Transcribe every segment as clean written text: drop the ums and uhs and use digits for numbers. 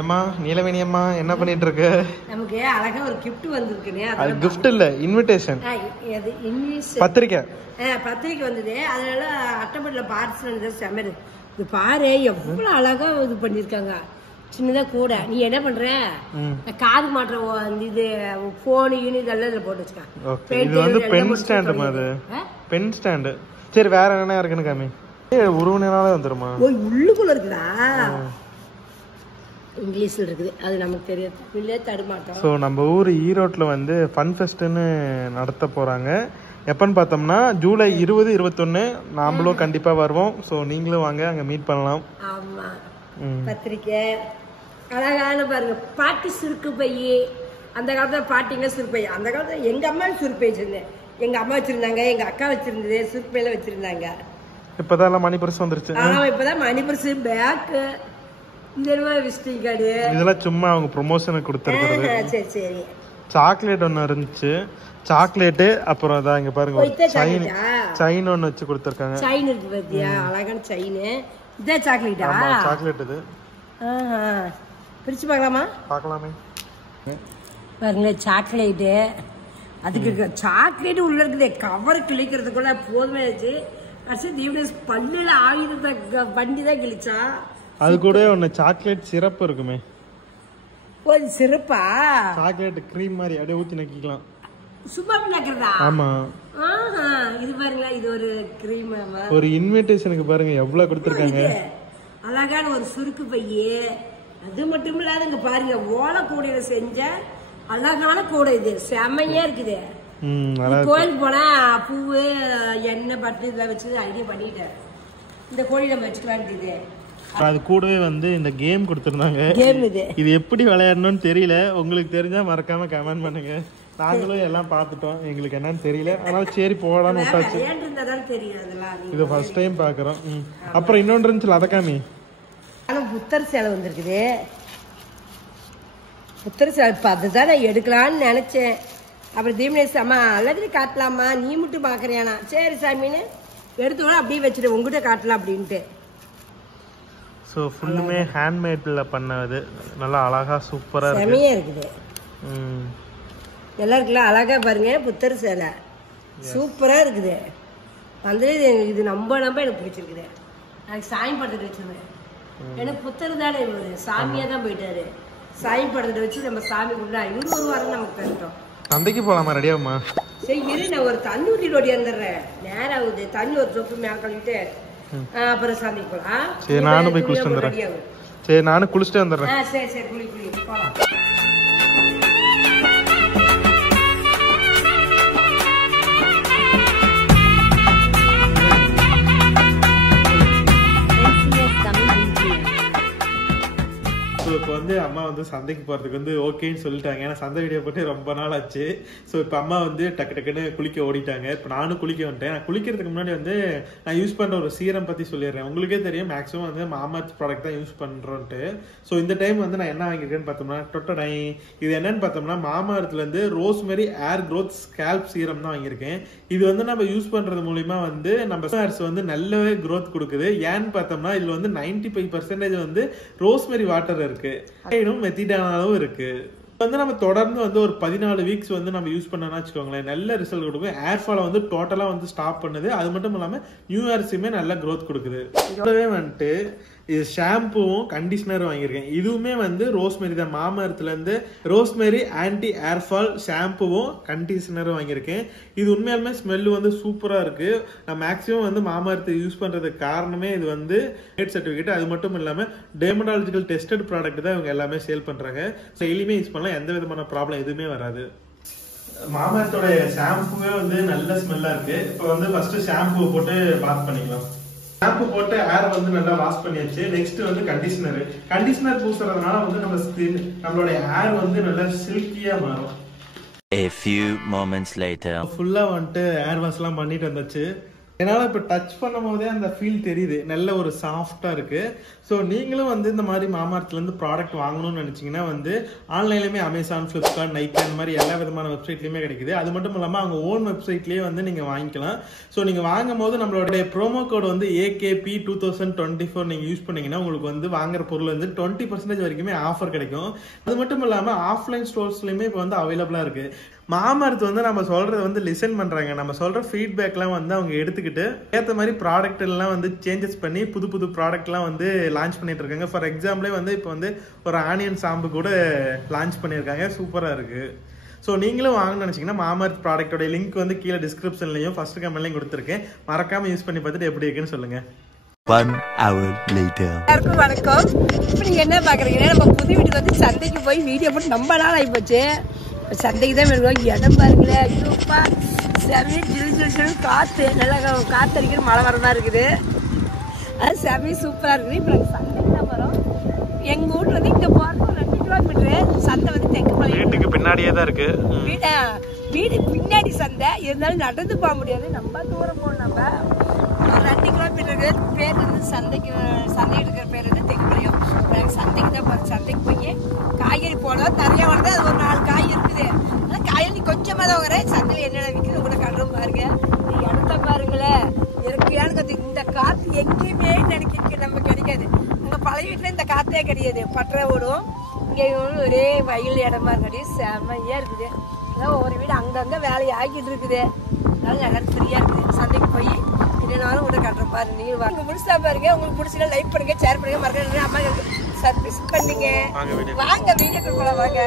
ஏம்மா நீலவேணி அம்மா என்ன பண்ணிட்டு இருக்க? நமக்கு அழகா ஒரு gift வந்திருக்குனே. அது gift இல்ல, இன்விடேஷன். அது இன்விஸ் பத்திரிக்கை. பத்திரிக்கை வந்தது. அதனால அட்டப்பட்டில பார்சல் வந்து செமரு. இது பாரு எவ்வளவு அழகா இது பண்ணிருக்காங்க. சின்னதா கூட நீ என்ன பண்ற? காது மாற்ற இது போன் யூனிட் எல்லாம் இதுல போட்டு வச்சுக்க. இது வந்து பென் ஸ்டாண்ட் மாதிரி. Pen stand. சரி வேற என்ன இருக்குன்னு காமி. உருவனால வந்துருமா? ஓ உள்ளுக்குள்ள இருக்குடா. இங்கிலீஷ்ல இருக்குது. அது நமக்கு தெரியாது. இல்ல தடுமாட்டோம். சோ நம்ம ஊர் ஈரோட்ல வந்து ஃபன் ஃபெஸ்ட்னு நடத்த போறாங்க. எப்பன்னு பார்த்தோம்னா ஜூலை 20, 21 நாமளும் கண்டிப்பா வருவோம். சோ நீங்களும் வாங்க, அங்க மீட் பண்ணலாம். ஆமா. பத்திரிக்கை அழகான பாருங்க. பாட்டி சுருக்கு பை. அந்த காலத்துல பாட்டிங்க சுருப்பை. அந்த காலத்துல எங்க அம்மா சுருப்பை வச்சிருந்தேன். எங்க அம்மா வச்சிருந்தாங்க, எங்க அக்கா வச்சிருந்தது, சுருப்பையில வச்சிருந்தாங்க. இப்பதான் மணி பர்ஸ் வந்துருச்சு. ஆமா இப்பதான் மணி பர்ஸ், பேக், விசிட்டிங் கார்டு இதெல்லாம் சும்மா அவங்க ப்ரொமோஷனுக்கு கொடுத்துருக்கிறது. சரி சரி. சாக்லேட் ஒன்னு இருந்துச்சு. சாக்லேட் அப்புறம் அதான் இங்க பாருங்க செயின் ஒன்னு வச்சு கொடுத்துருக்காங்க. செயின் இருக்கு பாத்தியா? அழகான செயின். இதான் சாக்லேட்டா? சாக்லேட் இது. பிரிச்சு பார்க்கலாமா? பார்க்கலாமே. பாருங்க சாக்லேட்டு. அதுக்கு இருக்க சாக்லேட் உள்ள இருக்குது. கவர் கிழிக்கிறதுக்குள்ள போதுமே ஆச்சு. அடுத்து தீவனேஷ் பல்லுல ஆயுதத்தை வண்டி தான் கிழிச்சா. அது கூட ஒன்னு சாக்லேட் சிரப் இருக்குமே. ஒரு சிறப்பா? சாக்லேட் கிரீம் மாதிரி அப்படியே ஊத்தி நக்கிக்கலாம். சும்மா நக்கிறதா? ஆமா. இது பாருங்களா, இது ஒரு கிரீம். ஒரு இன்விடேஷனுக்கு பாருங்க எவ்வளவு கொடுத்திருக்காங்க. அழகான ஒரு சுருக்கு பையே. அது மட்டும் இல்லாத இங்க பாருங்க ஓலை கூடையில செஞ்ச அழகான கூடை. இது செம்மையா இருக்குது. கோயிலுக்கு போனா பூவு எண்ணெய் பட்டு இதெல்லாம் வச்சு ஐடியா பண்ணிட்டேன். இந்த கோழி நம்ம வச்சுக்கலான்ட்டு. அது கூடவே வந்து இந்த கேம் கொடுத்திருந்தாங்க. இது எப்படி விளையாடணும்னு தெரியல. உங்களுக்கு தெரிஞ்சா மறக்காம கமெண்ட் பண்ணுங்க. நாங்களும் எல்லாம் பார்த்துட்டோம், எங்களுக்கு என்னன்னு தெரியல. அதனால சரி போடான்னு விட்டாச்சு. இது ஃபர்ஸ்ட் டைம் பாக்குறோம். அப்புறம் இன்னொன்று இருந்துச்சுல அதை காமி. புத்தர் சேலை வந்திருக்குது. புத்தர் சேலை அதுதான் நான் எடுக்கலான்னு நினைச்சேன். அப்புறம் தீமனேஷ் அம்மா எல்லாத்தையும் காட்டலாமா, நீ மட்டும் பாக்குறியானா? சரி சாமின்னு எடுத்து அப்படியே வச்சுட்டு உங்ககிட்ட காட்டலாம் அப்படின்ட்டு. ஸோ ஃபுல்லுமே ஹேண்ட்மேட்ல பண்ணது. நல்லா அழகா சூப்பரா இருக்கு. செமையா இருக்குது. நல்லா இருக்குல்ல? அழகா பாருங்க புத்தர் சேலை சூப்பரா இருக்குது. வந்து இது நம்ப எனக்கு பிடிச்சிருக்குது. எனக்கு சாமி படத்தை வச்சிருந்தேன். எனக்கு புத்தர் தானே இவரு சாமியா தான் போயிட்டாரு. சாமி படத்தை வச்சு நம்ம சாமி கும்பிட்டா இவரு ஒரு வாரம் நமக்கு கஷ்டம். சந்தைக்கு போலாமா? ரெடியாகுமா? சரி இரு, நான் ஒரு தண்ணி ஊற்றிட்டு ஓடியாந்துடுறேன். நேரம் ஆகுது. தண்ணி ஒரு சொப்பு மேல கழிட்டு அப்புறம் சாமிக்கு போலாம். சரி நானும் போய் குளிச்சுட்டு வந்துடுறேன். சரி நானும் குளிச்சுட்டு வந்துடுறேன். சரி சரி குளி போலாம். இப்போ வந்து அம்மா வந்து சந்தைக்கு போறதுக்கு வந்து ஓகேன்னு சொல்லிட்டாங்க. ஏன்னா சந்தை வீடியோ போட்டு ரொம்ப நாள் ஆச்சு. ஸோ இப்போ அம்மா வந்து டக்கு டக்குன்னு குளிக்க ஓடிட்டாங்க. இப்போ நானும் குளிக்க வந்துட்டேன். நான் குளிக்கிறதுக்கு முன்னாடி வந்து நான் யூஸ் பண்ற ஒரு சீரம் பத்தி சொல்லிடுறேன். உங்களுக்கே தெரியும் மேக்ஸிமம் வந்து மாமார்த் ப்ராடக்ட் தான் யூஸ் பண்றோன்ட்டு. ஸோ இந்த டைம் வந்து நான் என்ன வாங்கியிருக்கேன்னு பார்த்தோம்னா டொட்டடை. இது என்னன்னு பார்த்தோம்னா மாமார்த்ல இருந்து ரோஸ்மெரி ஏர் க்ரோத் ஸ்கேல்ப் சீரம் தான் வாங்கியிருக்கேன். இது வந்து நம்ம யூஸ் பண்றது மூலியமா வந்து நம்ம ஹேர்ஸ் வந்து நல்லாவே க்ரோத் கொடுக்குது. ஏன்னு பார்த்தோம்னா இதுல வந்து 95% வந்து ரோஸ்மெரி வாட்டர் இருக்கு, மெத்திடானாவும் இருக்கு. வந்து நம்ம தொடர்ந்து வந்து ஒரு 14 வீக்ஸ் வந்து நம்ம யூஸ் பண்ணோம்னா வச்சுக்கோங்களேன், நல்ல ரிசல்ட் கொடுக்கும். ஏர் ஃபாலை வந்து டோட்டலா வந்து ஸ்டாப் பண்ணுது. அது மட்டும் இல்லாம நியூ ஹேர்ஸுமே நல்ல க்ரோத் கொடுக்குது. இதோடவே வந்துட்டு இது ஷாம்புவும் கண்டிஷனரும் வாங்கியிருக்கேன். இதுவுமே வந்து ரோஸ்மெரி தான். மாமரத்துல இருந்து ரோஸ்மெரி ஆன்டி ஏர் ஃபால் ஷாம்புவும் கண்டிஷனரும் வாங்கியிருக்கேன். இது உண்மையாலுமே ஸ்மெல்லு வந்து சூப்பரா இருக்கு. நான் மேக்ஸிமம் வந்து மாமரத்தை யூஸ் பண்றதுக்கு காரணமே இது வந்து டேட் சர்டிபிகேட். அது மட்டும் இல்லாம டெர்மடாலஜிக்கல் டெஸ்டட் ப்ராடக்ட் தான் இவங்க எல்லாமே சேல் பண்றாங்க. டெய்லியுமே யூஸ் பண்ணலாம், எந்த விதமான ப்ராப்ளம் எதுவுமே வராது. மாமரத்தோட ஷாம்புவே வந்து நல்ல ஸ்மெல்லா இருக்கு. இப்போ வந்து ஃபர்ஸ்ட் ஷாம்பு போட்டு பாத் பண்ணிக்கலாம். ஷாம்பு போட்டு ஏர் வந்து நல்லா வாஷ் பண்ணியாச்சு. நெக்ஸ்ட் வந்து கண்டிஷனர் பூசுறதுனால வந்து நம்ம ஸ்கின் நம்மளோட ஹேர் வந்து நல்லா சில்கியா மாறும். A few moments later. ஃபுல்லா வந்துட்டு ஏர் வாஷ்லாம் பண்ணிட்டு வந்தாச்சு. என்னால் இப்போ டச் பண்ணும் போதே அந்த ஃபீல் தெரியுது, நல்ல ஒரு சாஃப்டாக இருக்கு. ஸோ நீங்களும் வந்து இந்த மாதிரி மாமார்ட்லேருந்து ப்ராடக்ட் வாங்கணும்னு நினச்சிங்கன்னா வந்து ஆன்லைன்லேயுமே அமேசான், ஃப்ளிப்கார்ட், நைக்கா இந்த மாதிரி எல்லா விதமான வெப்சைட்லையுமே கிடைக்குது. அது மட்டும் இல்லாமல் அவங்க ஓன் வெப்சைட்லேயே வந்து நீங்கள் வாங்கிக்கலாம். ஸோ நீங்கள் வாங்கும் போது நம்மளுடைய ப்ரோமோ கோட் வந்து AKP 2024 நீங்கள் யூஸ் பண்ணீங்கன்னா உங்களுக்கு வந்து வாங்குற பொருள் வந்து 20% வரைக்குமே ஆஃபர் கிடைக்கும். அது மட்டும் இல்லாமல் ஆஃப்லைன் ஸ்டோர்ஸ்லையுமே இப்போ வந்து அவைலபிளாக இருக்கு. மாமார்த் வந்து நம்ம சொல்றது வந்து லிசன் பண்றாங்க. நம்ம சொல்ற ஃபீட்பேக்லாம் வந்து அவங்க எடுத்துக்கிட்டு ஏற்ற மாதிரி ப்ராடக்ட் எல்லாம் வந்து சேஞ்சஸ் பண்ணி புது புது ப்ராடக்ட்லாம் வந்து லான்ச் பண்ணிட்டு இருக்காங்க. ஃபார் எக்ஸாம்பிளே வந்து இப்போ வந்து ஒரு ஆனியன் சாம்பு கூட லான்ச் பண்ணியிருக்காங்க. சூப்பரா இருக்கு. ஸோ நீங்களும் வாங்கணும்னு நினைச்சீங்கன்னா மாமார்த் ப்ராடக்டோட லிங்க் வந்து கீழே டிஸ்கிரிப்ஷன்லையும் ஃபர்ஸ்ட் கமெண்ட்லையும் கொடுத்துருக்கேன். மறக்காம யூஸ் பண்ணி பார்த்துட்டு எப்படி இருக்குன்னு சொல்லுங்க. 1 hour later. எல்லாருக்கும் வணக்கம். இப்போ நீங்க என்ன பாக்குறீங்கன்னா நம்ம புது வீட்டுக்கு வந்து சந்தைக்கு போய் வீடியோ போட்டு ரொம்ப நாள் ஆகி போச்சு. சந்தைக்கு தான் வருவோம். இடம் பாருங்களேன், ஐயோப்பா செமையா ஜில் ஜில் ஜில் காற்று, நல்லா காற்று அடிக்கிற மழை வர மாதிரி இருக்குது. அது செமையா சூப்பராக இருக்குது. இப்போ நாங்கள் சந்தைக்கு தான் வரோம். எங்கள் வீட்டில் வந்து இங்கே போகிறது ஒரு 2 கிலோமீட்டரு. சந்தை வந்து தெங்குப்பாளையம் வீட்டுக்கு பின்னாடியே தான் இருக்கு. வீடு பின்னாடி சந்தை இருந்தாலும் நடந்து போக முடியாது, நம்ம தூரம் போகணும். நம்ம ஒரு 2 கிலோமீட்டருக்கு பேர் வந்து சந்தைக்கு இருக்கிற பேர் வந்து தெங்குப்பாளையம். நாங்கள் சந்தைக்கு தான் போகிறோம். சந்தைக்கு போய் காய்கறி போடுவோம். நிறைய வருது, அது ஒரு 4 காய் இருக்குது. ஆனால் காய்கறி கொஞ்சமாக தான் வரேன். சந்தையில் என்னென்ன விற்குது உங்களை கட்டுறோம் பாருங்க. நீ இடத்த பாருங்களேன், இயற்கையான காற்று. இந்த காற்று எங்கேயுமே நம்ம கிடைக்காது. அங்கே பழைய வீட்டில் இந்த காற்றே கிடையாது, பற்ற ஓடும். இங்கே ஒரே வயல் இடமா இருக்காடி செம்மையா இருக்குது. அதான் ஒவ்வொரு வீடு அங்கங்கே வேலையை ஆகிட்டு இருக்குது. அதனால நல்லா ஃப்ரீயாக இருக்குது. சந்தைக்கு போய் இன்னும் கூட கட்டுறோம் பாரு. நீங்கள் வாங்க முடிச்சா பாருங்க. உங்களுக்கு பிடிச்சா லைக் பண்ணுங்க, ஷேர் பண்ணுங்க, மறக்காம அம்மா சர்ப்ரைஸ் பண்ணுங்க. வாங்க வீடியோக்கு போலாம் வாங்க.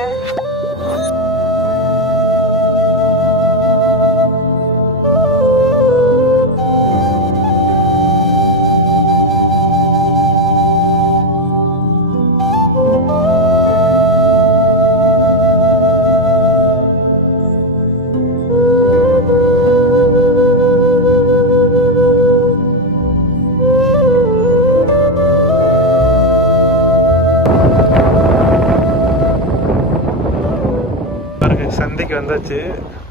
சந்தைக்கு வந்தாச்சு.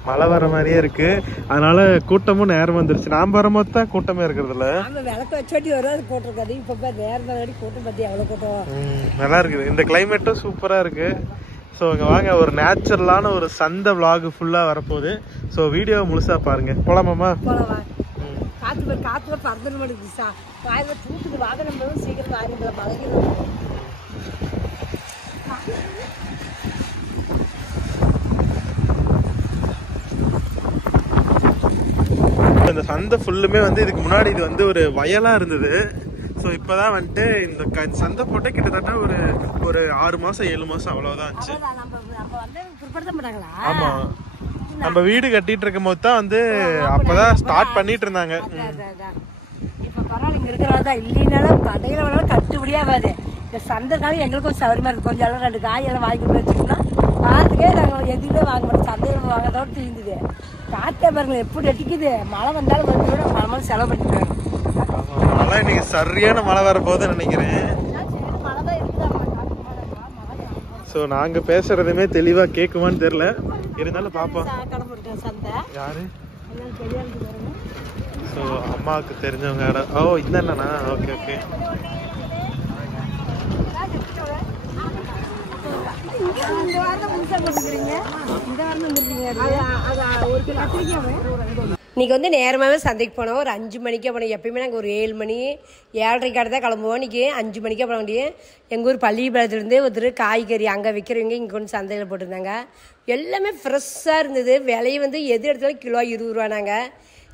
மழை வர மாதிரியே இருக்கு, அதனால கூட்டமும் நேரம் வந்துருச்சு. நாம் வரும்போது தான் கூட்டமே இருக்கிறது இல்ல. விளக்கு வச்சாட்டி வரும் போட்டிருக்காது. இப்ப நேரம் கூட்டம் பத்தி எவ்வளவு கூட்டம். நல்லா இருக்குது. இந்த கிளைமேட்டும் சூப்பரா இருக்கு. ஸோ இங்க வாங்க, ஒரு நேச்சுரலான ஒரு சந்தை vlog ஃபுல்லா வரப்போகுது. ஸோ வீடியோ முழுசா பாருங்க. போலாமாமா? போலாம். காத்துல பறந்து மாட்டேங்குது. வாயில தூக்குது. வாங்க நம்ம சீக்கிரம் ஆரம்பிக்கலாம். பழகிடும். இந்த சந்தை ஃபுல்லுமே வந்து இதுக்கு முன்னாடி இது வந்து ஒரு வயலா இருந்தது. ஸோ இப்பதான் வந்துட்டு இந்த சந்தை போட்டு கிட்டத்தட்ட ஒரு 6 மாசம் 7 மாசம் அவ்வளவுதான் ஆச்சு. ஆமா, நம்ம வீடு கட்டிட்டு இருக்கும் போது தான் வந்து அப்பதான் ஸ்டார்ட் பண்ணிட்டு இருந்தாங்க. இப்ப பரவாயில்ல, இங்க இருக்கிறதா இல்லைனாலும் கடையில வேணாலும் கட்டுப்படியாகாது. இந்த சந்தைக்காக எங்களுக்கும் சௌரியமா இருக்கு. கொஞ்சம் எல்லாம் 2 காயெல்லாம் வாங்கி கொண்டு வச்சுக்கோன்னா வாரத்துக்கே நாங்கள் எதுவுமே வாங்க மாட்டோம். சந்தையில் வாங்கதோட தீர்ந்துது. காற்றே பாருங்க எப்படி அடிக்குது. மழை வந்தாலும் வந்து மழை செலவு பண்ணிட்டு மழை இன்னைக்கு சரியான மழை வர போகுதுன்னு நினைக்கிறேன். ஸோ நாங்க பேசுறதுமே தெளிவா கேட்குமான்னு தெரியல, இருந்தாலும் பாப்போம். யாரு? ஸோ அம்மாவுக்கு தெரிஞ்சவங்க இடம். ஓ இதுதானா? Okay okay. இன்னைக்கு வந்து நேரமாகவே சந்தைக்கு போனோம். ஒரு 5 மணிக்கே போனோம். எப்பயுமே நாங்கள் ஒரு 7 மணி 7:30 தான் கிளம்புவோம். இன்னைக்கு 5 மணிக்கே போன முடியும். எங்கள் ஊர் பள்ளிப்பாளையத்துலேருந்து ஒருத்தர் காய்கறி அங்கே விற்கிறவங்க இங்கே கொண்டு சந்தையில் போட்டிருந்தாங்க. எல்லாமே ஃப்ரெஷ்ஷாக இருந்தது. விலையை வந்து எது எடுத்தாலும் கிலோ 20 ரூபானாங்க.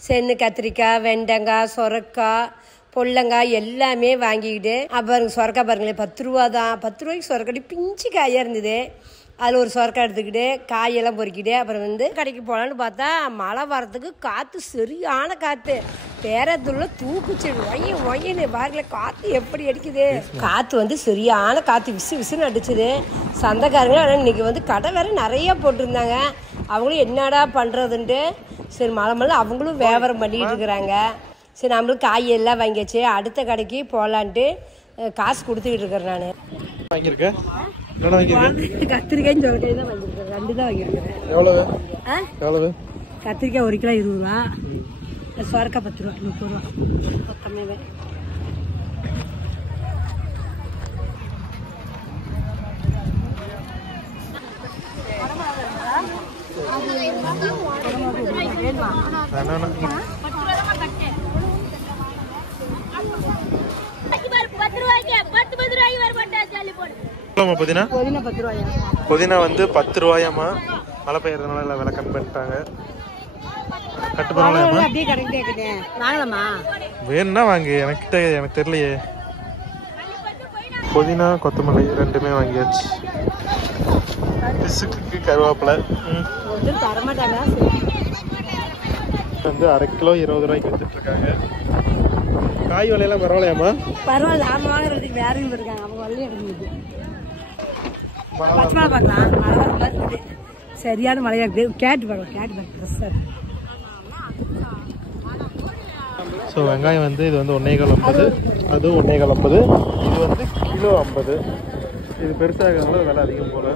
சென்னு, கத்திரிக்காய், வெண்டங்காய், சொரக்காய், பொல்லங்காய் எல்லாமே வாங்கிக்கிட்டு. அப்புறம் சொரக்காய் பாருங்களேன் 10 ரூபா தான். 10 ரூபாய்க்கு சொரக்காய் பிஞ்சு காயாக இருந்தது. அதில் ஒரு சொரக்காய் எடுத்துக்கிட்டு காயெல்லாம் பொறுக்கிட்டு அப்புறம் வந்து கடைக்கு போகலான்னு பார்த்தா மழை வரத்துக்கு காற்று சரியான காற்று. பேரத்துள்ள தூக்குச்சு ஒயின்னு பாருங்கள காற்று எப்படி அடிக்குது. காற்று வந்து சரியான காற்று விசு விசுன்னு அடிச்சுது. சந்தைக்காரங்க ஆனால் இன்னைக்கு வந்து கடை வேற நிறைய போட்டிருந்தாங்க. அவங்களும் என்னடா பண்ணுறதுன்ட்டு சரி மழை அவங்களும் வியாபாரம் பண்ணிட்டு இருக்கிறாங்க. சரி நம்மளும் காயெல்லாம் வாங்கியாச்சு. அடுத்த கடைக்கு போகலான்ட்டு காசு கொடுத்துக்கிட்டு இருக்கிறேன். நான் வாங்கியிருக்கேன். கத்திரிக்காய் சொரக்காய் தான் வாங்கியிருக்கேன். 2 தான் வாங்கியிருக்கிறேன். எவ்வளவு? கத்திரிக்காய் 1 கிலோ 20 ரூபா. சொரக்காய் 10 ரூபா 30 ரூபா மொத்தமே. புதினா வந்து 10 ரூபாயாமா. மழை பெய்யறதுனால எல்லாம் விலை கம்மி பண்ணிட்டாங்க. வேணும்னா வாங்க, எனக்கு தெரியலையே. புதினா கொத்தமல்லி ரெண்டுமே வாங்கியாச்சு. பிசுக்கு கருவேப்பிலை வந்து 1/2 கிலோ 20 ரூபாய்க்கு வித்துட்டு இருக்காங்க. காய் விலையெல்லாம் பரவாயில்லையாமா? பரவாயில்ல, நாம வாங்குறதுக்கு வேற இருக்காங்க. அவங்க வழியே இருக்குது. பச்சை மிளகா பார்க்கலாம், மழை வருது, சரியான மழையா இருக்குது. கேட்டு பார்க்கலாம். ஸோ வெங்காயம் வந்து இது வந்து 1.50, அது 1.50, இது வந்து கிலோ 50. இது பெருசாகிறதுனால விலை அதிகம் போல்.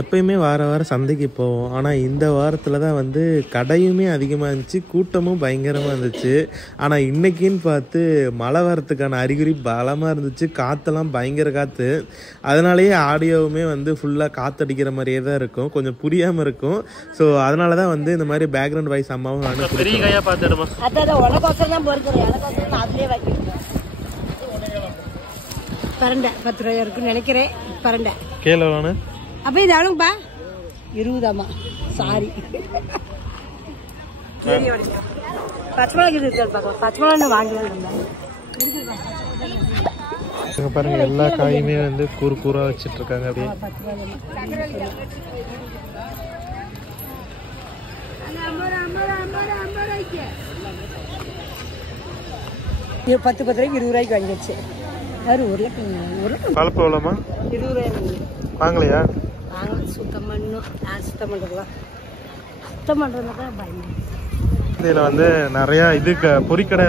எப்பயுமே வாரம் சந்தைக்கு போவோம். ஆனால் இந்த வாரத்தில் தான் வந்து கடையுமே அதிகமாக இருந்துச்சு, கூட்டமும் பயங்கரமாக இருந்துச்சு. ஆனால் இன்றைக்கின்னு பார்த்து மழை வரத்துக்கான அறிகுறி பலமாக இருந்துச்சு. காற்றெல்லாம் பயங்கர காற்று. அதனாலேயே ஆடியோவுமே வந்து ஃபுல்லாக காற்றடிக்கிற மாதிரியே தான் இருக்கும், கொஞ்சம் புரியாமல் இருக்கும். ஸோ அதனால தான் வந்து இந்த மாதிரி பேக்ரவுண்ட் வாய்ஸ் அம்மாவும் நானும் பெரிய கையாக பார்த்துடுமா. பரண்டை 10 ரூபாய் இருக்குன்னு நினைக்கிறேன். பரண்டை கேளவானு அப்ப இது எவ்வளோப்பா? 20ஆமா. சாரி. பச்சை மிளகா இருக்காது பார்க்கலாம். பச்சை மிளகா வாங்கலாம். பாருங்க, எல்லா காயுமே வந்து கூரா வச்சிட்டு இருக்காங்க. அப்படியே 10 ரூபாய்க்கு 20 ரூபாய்க்கு வாங்கிடுச்சு. யாரு உருளைக்கிழங்கு பழப்பு எவ்வளோமா? 20 ரூபாய். வாங்கலையா? சுத்தம் பண்ணும். சுத்தம் பண்ணுறதுலாம் சுத்தம் பண்ணுறதுதான் பயமா. சந்தையில் வந்து நிறையா பொறிக்கடை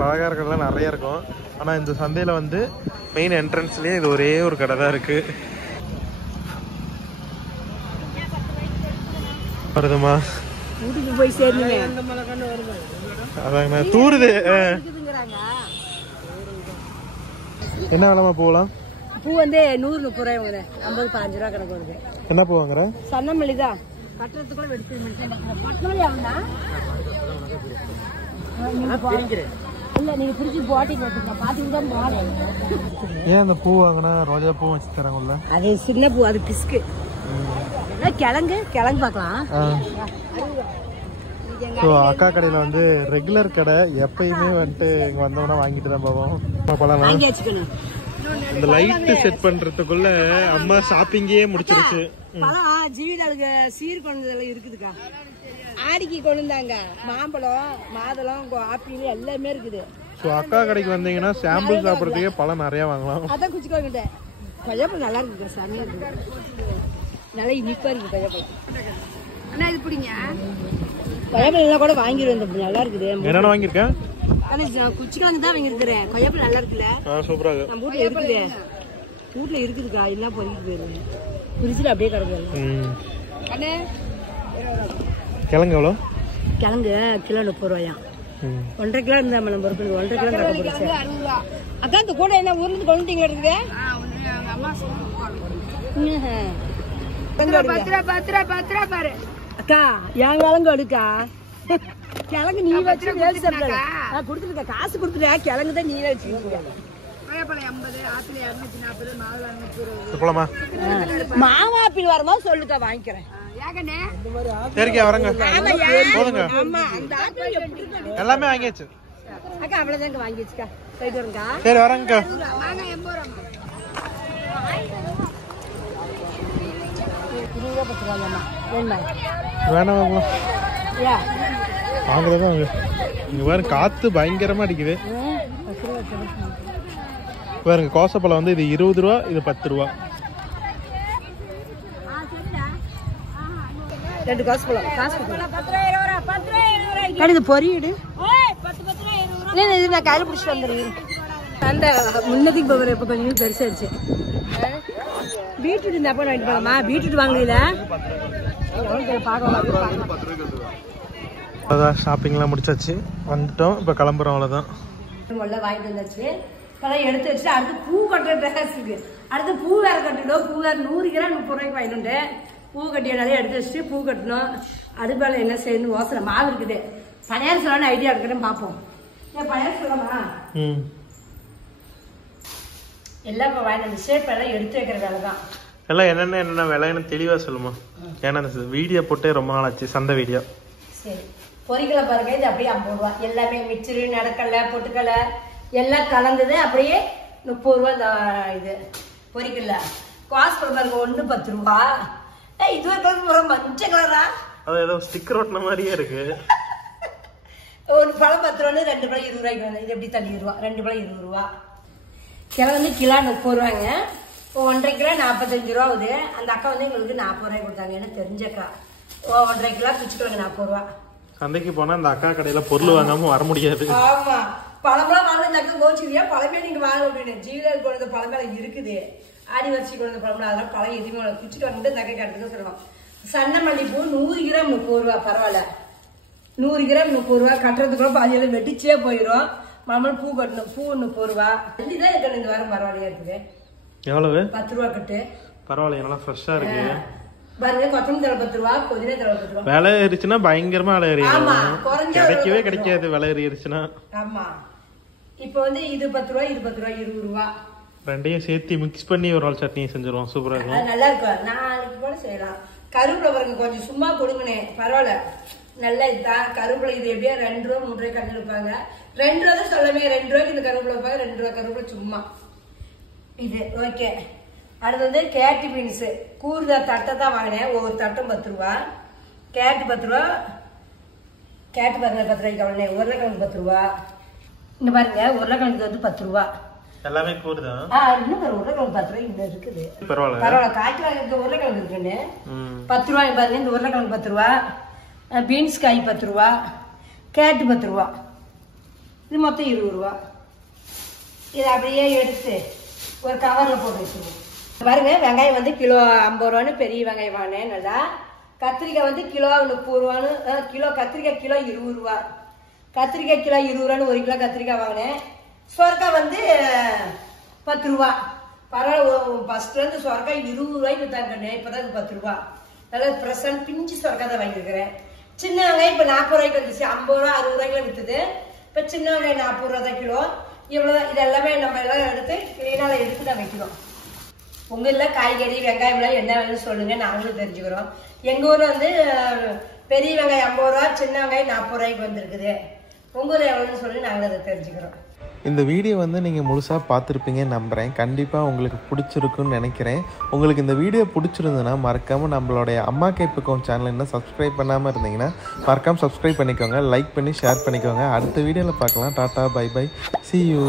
பலகார கடைலாம் நிறையா இருக்கும். ஆனால் இந்த சந்தையில் வந்து மெயின் என்ட்ரன்ஸ்லேயே இது ஒரே ஒரு கடை தான் இருக்கு. வருதுமா? வீட்டுக்கு போய் சேருங்க. அதாங்கண்ணா தூருது. என்ன விலைமா போகலாம்? பூ வந்து 130 ரூபாய் வாங்குற, 50 15 ரூபா கணக்கு வருது. என்ன பூ வாங்குற? சன்னமல்லி தான். கட்டுறதுக்குள்ள வெடிச்சு பட்டமல்லி ஆகுனா இல்ல, நீங்க பிரிச்சு போட்டி போட்டுக்கலாம். பாத்துட்டு தான் போறேன். ஏன் அந்த பூ வாங்கினா ரோஜா பூ வச்சு தராங்கல்ல? அது சின்ன பூ, அது பிஸ்கு. கிழங்கு பார்க்கலாம். ஸோ அக்கா கடையில் வந்து ரெகுலர் கடை, எப்பயுமே வந்துட்டு இங்கே வந்தோம்னா வாங்கிட்டு தான் போவோம். வாங்கி வச்சுக்கணும். இந்த லைட் செட் பண்றதுக்குள்ள அம்மா ஷாப்பிங்கே முடிச்சிருச்சு. பழம் ஜீவிதாளுக்கு சீர் கொண்டதெல்லாம் இருக்குதுக்கா. ஆடிக்கு கொண்டு வந்தாங்க. மாம்பழம், மாதுளம், ஆப்பிள் எல்லாமே இருக்குது. ஸோ அக்கா கடைக்கு வந்தீங்கன்னா சாம்பிள் சாப்பிட்றதுக்கே பழம் நிறைய வாங்கலாம். அதான் குச்சிக்கோங்கிட்ட கொய்யாப்பழம் நல்லா இருக்குக்கா, செம்மையா இருக்கு. நல்லா இனிப்பா இருக்கு கொய்யாப்பழம். அண்ணா இது பிடிங்க. கொய்யாப்பழம் கூட வாங்கிடுவேன், நல்லா இருக்குது. என்னென்ன வாங்கியிருக்கேன்? குச்சிக்கிழங்கு தான் வாங்கிருக்கிறேன். கொய்யாப்பழம் நல்லா இருக்குல்ல, சூப்பரா இருக்கு. நம்ம வீட்டுல இருக்குது. வீட்டுல இருக்குதுக்கா, எல்லாம் பொறிக்கிட்டு போயிருங்க. பிரிச்சுட்டு அப்படியே கிடக்கு. கிழங்கு எவ்வளோ? கிழங்கு கிலோ 30 ரூபாயா. 1.5 கிலோ இருந்தா நம்ம இருக்குது. 1.5 கிலோ கிடக்க போடுச்சு. அக்கா இந்த கூட என்ன ஊர்ல கொண்டுட்டீங்களா இருக்குது? அக்கா என் கிழங்கு எடுக்கா. கிழங்கு நீ வச்சு கொடுத்துருக்க, காசு கொடுத்துருக்க. கிழங்கு தான் நீ வச்சு. மாவாப்பிள் வரும்போது சொல்லுக்கா, வாங்கிக்கிறேன். எல்லாமே வாங்கியாச்சு அக்கா. அவ்வளவுதாங்க வாங்கிச்சுக்கா. போயிட்டு வரேங்கக்கா. சரி வரேங்கக்கா. வேணாம் வாங்குறதான். இங்க பாருங்க, காத்து பயங்கரமா அடிக்குது பாருங்க. கோசப்பழம் வந்து இது 20 ரூபா, இது 10 ரூபா. 2 காசு பழம். காசு கடுது பொரியிடு. இது நான் கையில பிடிச்சிட்டு வந்துடுறேன். அந்த முன்னதிக்கு போகிற இப்போ கொஞ்சம் பெருசாயிடுச்சு. பீட்ரூட் இந்த அப்போ வாங்கிட்டு போகலாமா? பீட்ரூட் வாங்கல. அதான் ஷாப்பிங்லாம் முடிச்சாச்சு, வந்துட்டோம், இப்போ கிளம்புறோம், அவ்வளோதான். முதல்ல வாங்கிட்டு வந்தாச்சு, இப்போதான் எடுத்து வச்சுட்டு அடுத்து பூ கட்டுற ட்ரெஸ் இருக்கு, அடுத்து பூ வேற கட்டணும். பூ வேற 100 கிராம் 30 ரூபாய்க்கு வாங்கிட்டு பூ கட்டிய நிறைய எடுத்து வச்சுட்டு பூ கட்டணும். அடுப்பால என்ன செய்யணும் யோசனை, மாவு இருக்குது, பணியாரம் சொல்லணும்னு ஐடியா இருக்குன்னு பார்ப்போம். ஏன் பணியாரம் சொல்லமா எல்லாம் இப்போ வாங்கிட்டு வந்துச்சு, இப்போ எல்லாம் எடுத்து வைக்கிற வேலை தான். எல்லாம் என்னென்ன விலைன்னு தெளிவாக சொல்லுமா, ஏன்னா அந்த வீடியோ போட்டே ரொம்ப நாள் ஆச்சு, சந்தை வீடியோ. சரி, பொரிக்கலை பாருங்க, இது அப்படியே 50 ரூபா, எல்லாமே மிச்சரு நடக்கலை பொட்டுக்கலை எல்லாம் கலந்தது அப்படியே 30 ரூபா. இந்த இது பொரிக்கல காசு பாருங்க, 1 10 ரூபா. இது ஒரு மஞ்சள் கலரா, அது ஏதோ ஸ்டிக்கர் ஒட்டின மாதிரியே இருக்கு. ஒரு பழம் 10 ரூபான்னு 2 பழம் 20 ரூபாய்க்கு வந்து, இது எப்படி 30 ரூபா, 2 பழம் 20 ரூபா. கிலோ வந்து கிலோ 30 ரூபாங்க, 1.5 கிலோ 45 ரூபா ஆகுது. அந்த அக்கா வந்து எங்களுக்கு 40 ரூபாய் கொடுத்தாங்க, ஏன்னா தெரிஞ்சக்கா. 1.5 கிலோ பிச்சுக்கோங்க 40 ரூபா. சந்தைக்கு போனா அந்த அக்கா கடையில பொருள் வாங்காம வர முடியாது. ஆமா, பழமெல்லாம் வாங்க இந்த அக்கா கோச்சிக்கிறியா, பழமே நீங்க வாங்க அப்படின்னு. ஜீவிதா கொண்டு பழமெல்லாம் இருக்குது, ஆடி வச்சு கொண்டு பழமெல்லாம், அதெல்லாம் பழம் எதுவுமே பிச்சுட்டு வந்து இந்த அக்கா கட்டுறதுக்கு சொல்லுவாங்க. சன்ன மல்லிப்பூ 100 கிராம் 30 ரூபா, பரவாயில்ல. 100 கிராம் 30 ரூபா, கட்டுறதுக்குள்ள பாதியெல்லாம் வெட்டிச்சே போயிடும். மாமல் பூ கட்டணும், பூ 30 ரூபா. தான் இருக்கணும் இந்த வாரம், பரவாயில்லையா இருக்குது. எவ்வளவு? 10 ரூபா கட்டு. பரவாயில்ல, நல்லா ஃப்ரெஷ்ஷா இருக்கு பாருங்க. கொத்தமல்லி தழை 10 ரூபா, புதினா தழை 10 ரூபா. விலை ஏறிச்சுன்னா பயங்கரமா விலை ஏறி, ஆமா, கிடைக்கவே கிடைக்காது விலை ஏறிச்சுன்னா. ஆமா, இப்ப வந்து இது 10 ரூபா, இது 10 ரூபா, 20 ரூபா. ரெண்டையும் சேர்த்து மிக்ஸ் பண்ணி ஒரு நாள் சட்னி செஞ்சிருவோம், சூப்பரா இருக்கும். நல்லா இருக்கும், நாளைக்கு கூட செய்யலாம். கருவேப்பிலை பாருங்க, கொஞ்சம் சும்மா கொடுங்கண்ணே, பரவாயில்ல, நல்லா இதுதான் கருவேப்பிலை. இது எப்படியா 2 ரூபா 3 ரூபாய் கண்டு இருப்பாங்க. 2 ரூபா தான் சொல்லவே, 2 ரூபாய்க்கு இந்த கருவேப்பிலை வைப்பாங்க. 2 ரூபா கருவேப்பிலை சும்மா இது. ஓகே, அடுத்து வந்து கேரட் பீன்ஸ் கூறுதா தட்டை தான் வாங்கினேன், ஒவ்வொரு தட்டும் 10 ரூபா. கேரட் 10 ரூபா, கேரட் பாருங்க 10 ரூபாய்க்கு வாங்கினேன். உருளைக்கிழங்கு 10 ரூபா. இந்த பாருங்க, உருளைக்கிழங்கு வந்து 10 ரூபா. எல்லாமே கூறுதான். இன்னும் ஒரு உருளைக்கிழங்கு 10 ரூபாய் இந்த இருக்குது. பரவாயில்ல, பரவாயில்ல, காய்ச்சல் உருளைக்கிழங்கு இருக்குன்னு 10 ரூபாய் பாருங்க. இந்த உருளைக்கிழங்கு 10 ரூபா, பீன்ஸ் காய் 10 ரூபா, கேரட் 10 ரூபா, இது மொத்தம் 20 ரூபா. இதை அப்படியே எடுத்து ஒரு கவர்ல போட்டு வச்சுருவோம். பாருங்க, வெங்காயம் வந்து கிலோ 50 ரூபான்னு பெரிய வெங்காயம் வாங்கினேன். நல்லா கத்திரிக்காய் வந்து கிலோ 30 ரூபான்னு, கிலோ கத்திரிக்காய் கிலோ 20 ரூபா. கத்திரிக்காய் கிலோ 20 ரூபான்னு 1 கிலோ கத்திரிக்காய் வாங்கினேன். சொரக்காய் வந்து 10 ரூபா. பரவாயில்ல, ஃபர்ஸ்ட்ல இருந்து சொரக்காய் 20 ரூபாய்க்கு வித்தாங்க, இப்பதான் 10 ரூபா. நல்லா பிரசன்ட் பிஞ்சு சொரக்காய் தான் வாங்கியிருக்கிறேன். சின்ன வெங்காயம் இப்ப 40 ரூபாய்க்கு வந்துச்சு, 50 ரூபா 60 ரூபாய்க்குலாம் வித்துது. இப்ப சின்ன வெங்காயம் 40 ரூபா தான் கிலோ. இவ்வளவுதான். இது எல்லாமே நம்ம எல்லாம் எடுத்து கிளீனால எடுத்து தான் வைக்கணும். உங்க ஊர்ல காய்கறி வெங்காயம் எல்லாம் என்ன வேணும்னு சொல்லுங்க, நாங்களும் தெரிஞ்சுக்கிறோம். எங்க ஊர்ல வந்து பெரிய வெங்காயம் 50 ரூபா, சின்ன வெங்காயம் 40 ரூபாய்க்கு வந்திருக்குது. உங்க ஊர்ல எவ்வளவுன்னு சொல்லுங்க, நாங்களும் அதை தெரிஞ்சுக்கிறோம். இந்த வீடியோ வந்து நீங்கள் முழுசாக பார்த்துருப்பீங்கன்னு நம்புகிறேன். கண்டிப்பாக உங்களுக்கு பிடிச்சிருக்குன்னு நினைக்கிறேன். உங்களுக்கு இந்த வீடியோ பிடிச்சிருந்ததுன்னா மறக்காமல் நம்மளுடைய அம்மா கைப்பக்கம் சேனல் இன்னும் சப்ஸ்கிரைப் பண்ணாமல் இருந்தீங்கன்னா மறக்காமல் சப்ஸ்கிரைப் பண்ணிக்கோங்க, லைக் பண்ணி ஷேர் பண்ணிக்கோங்க. அடுத்த வீடியோவில் பார்க்கலாம். Tata, bye bye, see you.